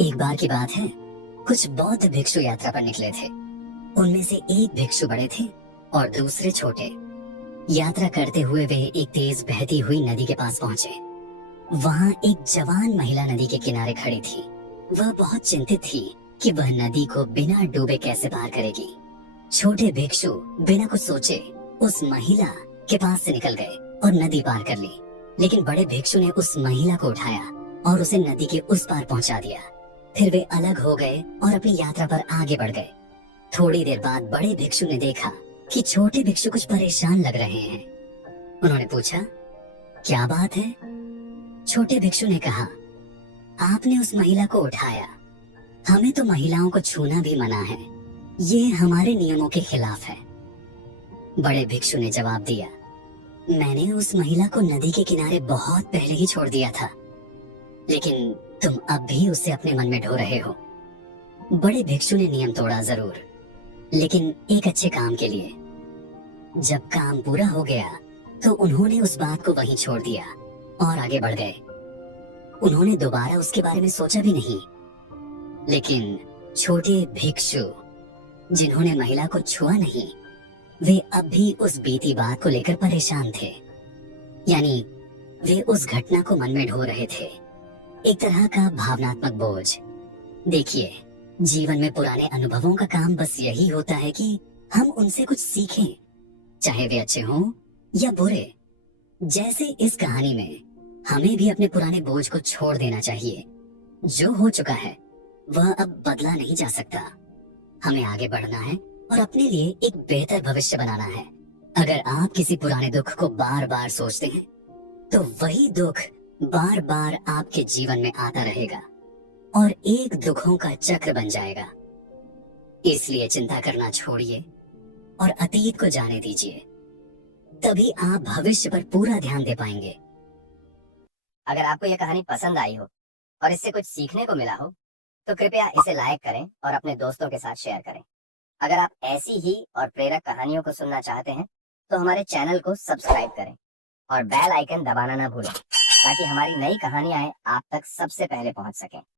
एक बार की बात है, कुछ बौद्ध भिक्षु यात्रा पर निकले थे। उनमें से एक भिक्षु बड़े थे और दूसरे छोटे। यात्रा करते हुए वे एक तेज बहती हुई नदी के पास पहुंचे। वहां एक जवान महिला नदी के किनारे खड़ी थी। वह बहुत चिंतित थी कि वह नदी को बिना डूबे कैसे पार करेगी। छोटे भिक्षु बिना कुछ सोचे उस महिला के पास से निकल गए और नदी पार कर ली। लेकिन बड़े भिक्षु ने उस महिला को उठाया और उसे नदी के उस पार पहुंचा दिया। फिर वे अलग हो गए और अपनी यात्रा पर आगे बढ़ गए। थोड़ी देर बाद बड़े भिक्षु ने देखा कि छोटे भिक्षु कुछ परेशान लग रहे हैं। उन्होंने पूछा, क्या बात है? छोटे भिक्षु ने कहा, आपने उस महिला को उठाया, हमें तो महिलाओं को छूना भी मना है। ये हमारे नियमों के खिलाफ है। बड़े भिक्षु ने जवाब दिया, मैंने उस महिला को नदी के किनारे बहुत पहले ही छोड़ दिया था, लेकिन तुम अब भी उसे अपने मन में ढो रहे हो। बड़े भिक्षु ने नियम तोड़ा जरूर, लेकिन एक अच्छे काम के लिए। जब काम पूरा हो गया तो उन्होंने उस बात को वहीं छोड़ दिया और आगे बढ़ गए। उन्होंने दोबारा उसके बारे में सोचा भी नहीं। लेकिन छोटे भिक्षु जिन्होंने महिला को छुआ नहीं, वे अब भी उस बीती बात को लेकर परेशान थे। यानी वे उस घटना को मन में ढो रहे थे, एक तरह का भावनात्मक बोझ। देखिए, जीवन में पुराने अनुभवों का काम बस यही होता है कि हम उनसे कुछ सीखें, चाहे वे अच्छे हों या बुरे। जैसे इस कहानी में हमें भी अपने पुराने बोझ को छोड़ देना चाहिए। जो हो चुका है वह अब बदला नहीं जा सकता। हमें आगे बढ़ना है और अपने लिए एक बेहतर भविष्य बनाना है। अगर आप किसी पुराने दुख को बार बार सोचते हैं तो वही दुख बार बार आपके जीवन में आता रहेगा और एक दुखों का चक्र बन जाएगा। इसलिए चिंता करना छोड़िए और अतीत को जाने दीजिए, तभी आप भविष्य पर पूरा ध्यान दे पाएंगे। अगर आपको यह कहानी पसंद आई हो और इससे कुछ सीखने को मिला हो तो कृपया इसे लाइक करें और अपने दोस्तों के साथ शेयर करें। अगर आप ऐसी ही और प्रेरक कहानियों को सुनना चाहते हैं तो हमारे चैनल को सब्सक्राइब करें और बेल आइकन दबाना ना भूलें, ताकि हमारी नई कहानियां आप तक सबसे पहले पहुंच सकें।